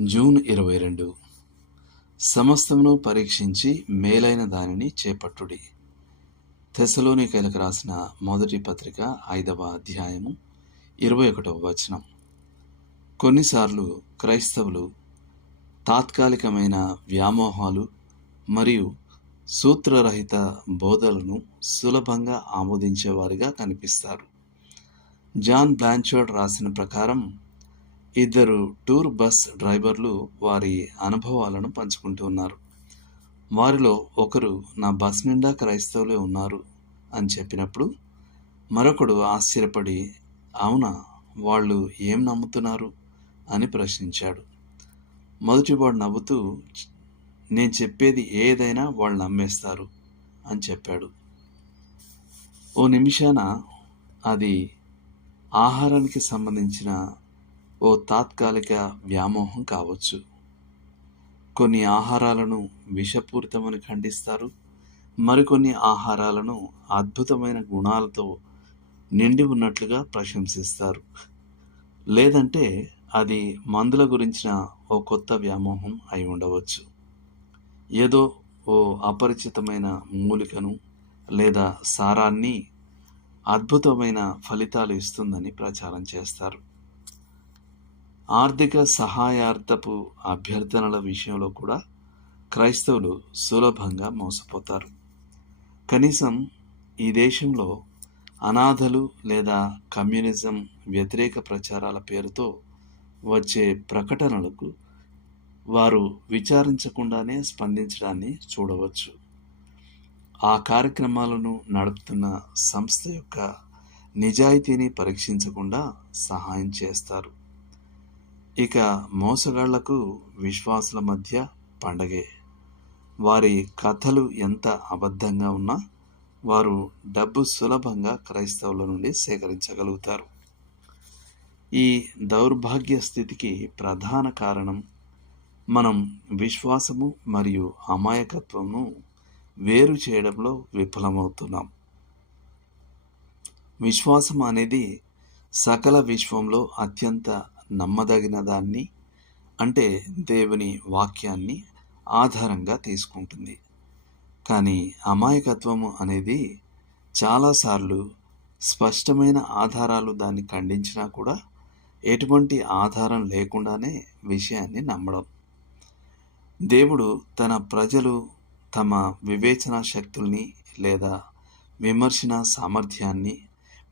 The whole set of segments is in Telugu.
జూన్ 22. సమస్తమును పరీక్షించి మేలైన దానిని చేపట్టుడి. తెస్సలోనికైలకు రాసిన మొదటి పత్రిక 5వ అధ్యాయము 21వ వచనం. కొన్నిసార్లు క్రైస్తవులు తాత్కాలికమైన వ్యామోహాలు మరియు సూత్రరహిత బోధలను సులభంగా ఆమోదించేవారిగా కనిపిస్తారు. జాన్ బ్లాంచర్డ్ రాసిన ప్రకారం 2 టూర్ బస్ డ్రైవర్లు వారి అనుభవాలను పంచుకుంటున్నారు. వారిలో ఒకరు, నా బస్ నిండా క్రైస్తవులే ఉన్నారు అని చెప్పినప్పుడు మరొకడు ఆశ్చర్యపడి, అవునా, వాళ్ళు ఏం నమ్ముతున్నారు అని ప్రశ్నించాడు. మొదటివాడు నవ్వుతూ, నేను చెప్పేది ఏదైనా వాళ్ళు నమ్మేస్తారు అని చెప్పాడు. ఓ నిమిషాన అది ఆహారానికి సంబంధించిన ఓ తాత్కాలిక వ్యామోహం కావచ్చు. కొన్ని ఆహారాలను విషపూరితమని ఖండిస్తారు, మరికొన్ని ఆహారాలను అద్భుతమైన గుణాలతో నిండి ఉన్నట్లుగా ప్రశంసిస్తారు. లేదంటే అది మందుల గురించిన ఓ కొత్త వ్యామోహం అయి ఉండవచ్చు. ఏదో ఓ అపరిచితమైన మూలికను లేదా సారాన్ని అద్భుతమైన ఫలితాలు ఇస్తుందని ప్రచారం చేస్తారు. ఆర్థిక సహాయార్థపు అభ్యర్థనల విషయంలో కూడా క్రైస్తవులు సులభంగా మోసపోతారు. కనీసం ఈ దేశంలో అనాథలు లేదా కమ్యూనిజం వ్యతిరేక ప్రచారాల పేరుతో వచ్చే ప్రకటనలకు వారు విచారించకుండానే స్పందించడాన్ని చూడవచ్చు. ఆ కార్యక్రమాలను నడుపుతున్న సంస్థ యొక్క నిజాయితీని పరీక్షించకుండా సహాయం చేస్తారు. ఇక మోసగాళ్లకు విశ్వాసుల మధ్య పండగే. వారి కథలు ఎంత అబద్ధంగా ఉన్నా వారు డబ్బు సులభంగా క్రైస్తవుల నుండి సేకరించగలుగుతారు. ఈ దౌర్భాగ్య స్థితికి ప్రధాన కారణం మనం విశ్వాసము మరియు అమాయకత్వమును వేరు చేయడంలో విఫలమవుతున్నాం. విశ్వాసం అనేది సకల విశ్వంలో అత్యంత నమ్మదగిన దాన్ని, అంటే దేవుని వాక్యాన్ని ఆధారంగా తీసుకుంటుంది. కానీ అమాయకత్వము అనేది చాలాసార్లు స్పష్టమైన ఆధారాలు దాన్ని ఖండించినా కూడా ఎటువంటి ఆధారం లేకుండానే విషయాన్ని నమ్మడం. దేవుడు తన ప్రజలు తమ వివేచన శక్తుల్ని లేదా విమర్శన సామర్థ్యాన్ని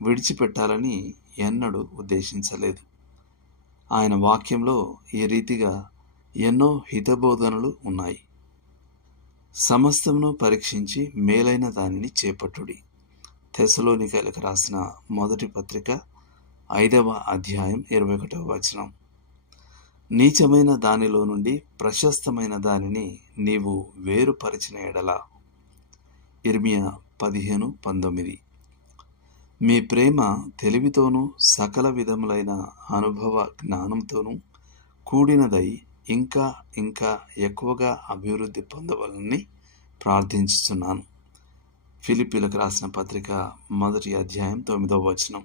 విడిచిపెట్టాలని ఎన్నడూ ఉద్దేశించలేదు. ఆయన వాక్యంలో ఈ రీతిగా ఎన్నో హితబోధనలు ఉన్నాయి. సమస్తమును పరీక్షించి మేలైన దానిని చేపట్టుడి. తెస్సలోనికైలకు రాసిన మొదటి పత్రిక 5వ అధ్యాయం 21వ వచనం. నీచమైన దానిలో నుండి ప్రశస్తమైన దానిని నీవు వేరుపరిచిన ఎడల. ఇర్మియా 15:19. మీ ప్రేమ తెలివితోనూ సకల విధములైన అనుభవ జ్ఞానంతోనూ కూడినదై ఇంకా ఇంకా ఎక్కువగా అభివృద్ధి పొందవాలని ప్రార్థించుతున్నాను. ఫిలిప్పీలకు రాసిన పత్రిక 1వ అధ్యాయం 9వ వచనం.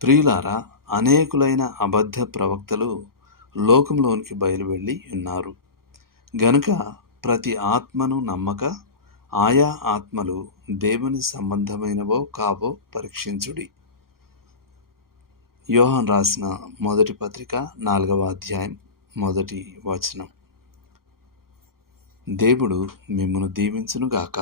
ప్రియులారా, అనేకులైన అబద్ధ ప్రవక్తలు లోకంలోనికి బయలువెళ్ళి ఉన్నారు గనుక ప్రతి ఆత్మను నమ్మక ఆయా ఆత్మలు దేవుని సంబంధమైనవో కావో పరీక్షించుడి. యోహాను రాసిన మొదటి పత్రిక 4వ అధ్యాయం 1వ వచనం. దేవుడు మిమ్మును దీవించునుగాక.